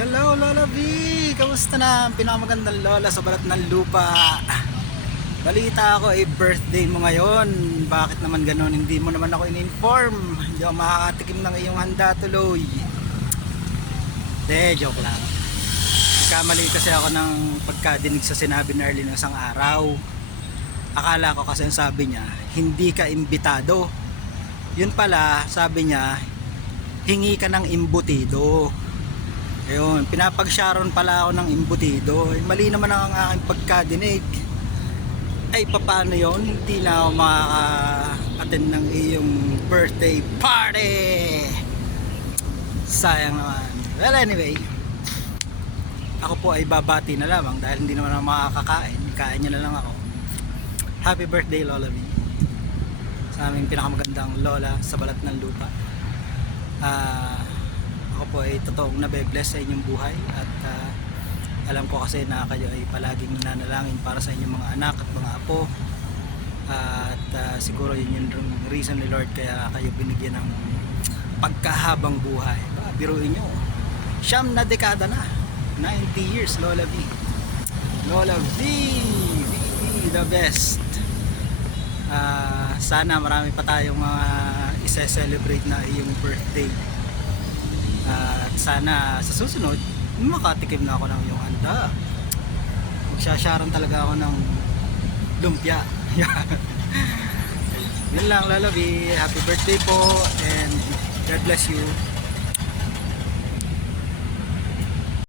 Hello Lola V! Kamusta na ang pinakamagandang lola sa balat ng lupa? Balita ako birthday mo ngayon. Bakit naman ganon? Hindi mo naman ako in-inform. Hindi ako makakatikim ng iyong handa tuloy. Joke lang. Kamali kasi ako ng pagkadinig sa sinabi ni Arlene ng isang araw. Akala ko kasi sabi niya, hindi ka imbitado. Yun pala, sabi niya, hingi ka ng imbutido. Ayun, pinapag-sharon pala ako ng imbutido. Mali naman ang aking pagkadinig. Ay, paano yun? Hindi na ako makaka-attend ng iyong birthday party. Sayang naman. Well, anyway, ako po ay babati na lamang dahil hindi naman ako makakakain. Kain niya na lang ako. Happy birthday, Lola V. Sa aming pinakamagandang lola sa balat ng lupa. Ako po ay totoong nabe-bless sa inyong buhay at alam ko kasi na kayo ay palaging nanalangin para sa inyong mga anak at mga apo at siguro yun yung reason ni Lord kaya kayo binigyan ng pagkahabang buhay. Biruin nyo, siyam na dekada na, 90 years Lola V. Lola V, the best. Sana marami pa tayong mga isa-celebrate na iyong birthday. At sana sa susunod makatikim na ako ng iyong handa. Magsasharon talaga ako ng lumpia. Yun lang Lola V. Happy birthday po and God bless you.